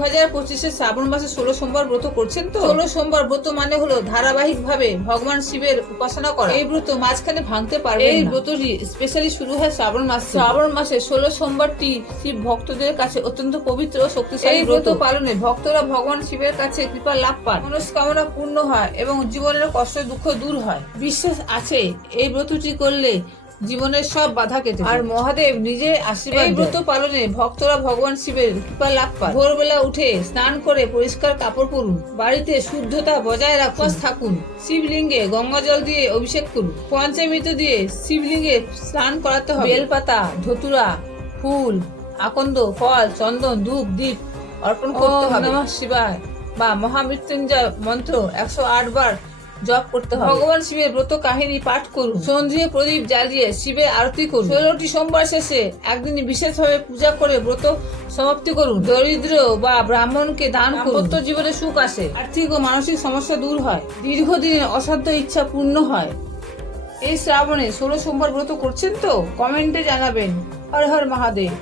2025 শ্রাবণ মাসে 16 সোমবার ব্রত করছেন তো? 16 সোমবার ব্রত মানে হলো ধারাবাহিক ভাবে ভগবান শিবের উপাসনা করা। এই ব্রত মাঝখানে ভাঙতে পারবেন না। এই ব্রতটি স্পেশালি শুরু হয় শ্রাবণ মাসে। শ্রাবণ মাসে 16 সোমবারটি শিব ভক্তদের কাছে অত্যন্ত পবিত্র ও শক্তিশালী। এই ব্রত পালনে ভক্তরা ভগবান শিবের কাছে কৃপা লাভ পান, মনস্কামনা পূর্ণ হয় এবং জীবনের কষ্ট দুঃখ দূর হয়। বিশ্বাস আছে এই ব্রতটি করলে জীবনের সব বাধা কেটে আর মহাদেব নিজে আশীর্বাদ। এই ব্রত পালনে ভক্তরা ভগবান শিবের কৃপা লাভ পায়। ভোরবেলা উঠে স্নান করে পরিষ্কার কাপড় পরুন, বাড়িতে শুদ্ধতা বজায় রাখুন, থাকুন। শিবলিঙ্গে গঙ্গা জল দিয়ে অভিষেক করুন, পঞ্চামৃত দিয়ে শিবলিঙ্গে স্নান করাতে হবে। বেলপাতা, ধতুরা, ফুল, আকন্দ, ফল, চন্দন, ধূপ, দীপ অর্পণ করতে হবে। নমঃ শিবায় বা মহামৃত্যুঞ্জয় মন্ত্র 108 বার জপ করতে হবে। ভগবান শিবের ব্রত কাহিনী পাঠ করুন, সন্ধ্যে প্রদীপ জ্বালিয়ে শিবের আরতি করুন। 16টি সোমবার শেষে একদিন বিশেষভাবে পূজা করে ব্রত সমাপ্তি করুন। দরিদ্র বা ব্রাহ্মণকে দান করুন। দাম্পত্য জীবনে সুখ আসে, আর্থিক ও মানসিক সমস্যা দূর হয়, দীর্ঘদিনের অসাধ্য ইচ্ছা পূর্ণ হয়। এই শ্রাবণে 16 সোমবার ব্রত করছেন তো? কমেন্টে জানাবেন। হর হর মহাদেব।